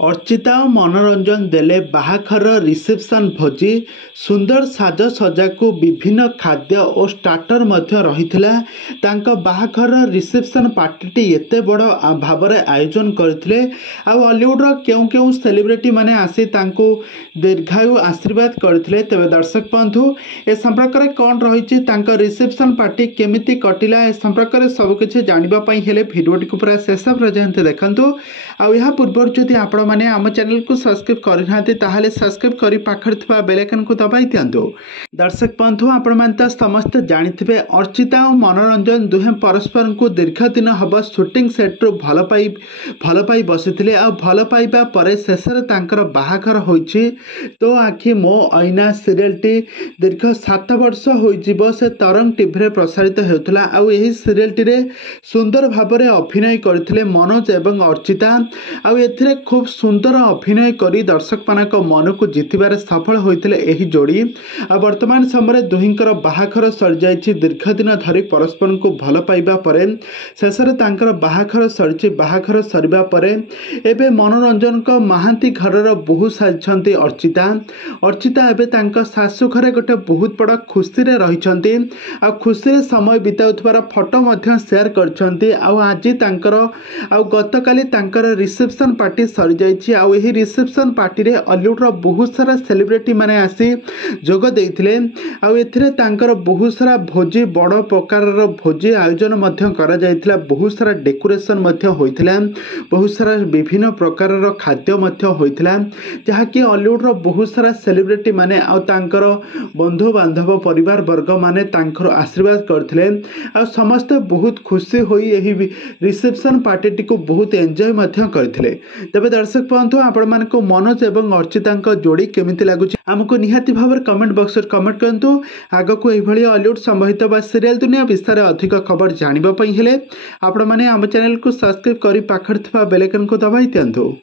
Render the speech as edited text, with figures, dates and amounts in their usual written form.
अर्चिता और मनोरंजन देले बाहाघर रिसेप्शन भोजी सुंदर साजसज्जा को विभिन्न खाद्य और स्टार्टर मध्य रहिथिला। तांका बाहाघर रिसेप्शन पार्टी एते बड़ भाव आयोजन करथिले। आ हॉलीवुड रो केउ केउ सेलिब्रिटी माने आसी तांको दीर्घायु आशीर्वाद करथिले। तबे दर्शक बंधु ए संपर्क रे कोन रहिछि तांका रिसेप्शन पार्टी केमिति कटिला ए संपर्क रे सब किछि जानिबा पई हेले भिडियोटी को पूरा शेष पर्यंत देखंतु। आ या पूर्व जदि आपण माने आम चैनल को सब्सक्राइब करनाते ताहले सब्सक्राइब करी पाखर थवा बेल आइकन को दबाई दियंतु। दर्शक बंधु आपण माने समस्त जानिथिबे अर्चिता और मनोरंजन दुहे परस्पर को दीर्घ दिन हब शूटिंग सेट रु भल पाई बसिथिले। आ भल पाइबा परे शेषरे तांकर बाहाघर होइछि। तो आखि मो आईना सीरियल टी दीर्घ 7 वर्ष होई जिवो से तरंग टीवी रे प्रसारित हेउथला। आ एही सीरियल टी रे सुंदर भाबरे अभिनय करथिले मनोज एवं अर्चिता। आ एथिरे खूब सुंदर अभिनय करी दर्शक मानक मन को जितबार सफल होइतिले एही जोड़ी। आ वर्तमान समय दुहिंकर बाहाघर सरी जाइछि। दीर्घ दिन धरी परस्पर को भल पाइबा परे शेषरे तांकर बाहाघर सरीछि। बाहाघर सरीबा परे एबे मनोरंजन को महांती घरर बहु साजिछंती अर्चिता एबे तांका सासु घरे गोटे बहुत बड़ खुशी रे रहिछंती। आ खुशी रे समय बिताउथबार फोटो मध्य शेयर करछंती। आ आज तांकर आ गतकाली तांकर रिसेप्शन पार्टी सरी जाइछि। आ एही रिसेप्शन पार्टी रे हॉलीवुड रो बहुत सारा सेलिब्रिटी माने आसी जोग देइथिले। आ एथिरे तांकर बहुत सारा भोजी बड़ प्रकार रो भोजी आयोजन मध्य करा जाइथिला। बहुत सारा डेकोरेशन मध्य होइथिला। बहुत सारा विभिन्न प्रकार रो खाद्य मध्य होइथिला जहा कि हॉलीवुड रो बहुत सारा सेलिब्रिटी माने आ तांकर बंधु बांधव परिवार वर्ग माने तांकर आशीर्वाद करथिले। आ समस्त बहुत खुशी होई एही रिसेप्शन पार्टी को बहुत एंजॉय मध्य करथिले। तबे दर्शक बंधु आपण मानको मनोज एवं अर्चिता जोड़ी केमिति लागुछि हमको निहाती भाव कमेंट बॉक्स रे कमेंट करंतु। आगो को एही भली हॉलीवुड संबंधित बा सीरियल दुनिया विस्तार अधिक खबर जानिबा पई हेले आपण माने हम चैनल को सब्सक्राइब करी पाखर थवा बेल आइकन को दबाई दियंतु।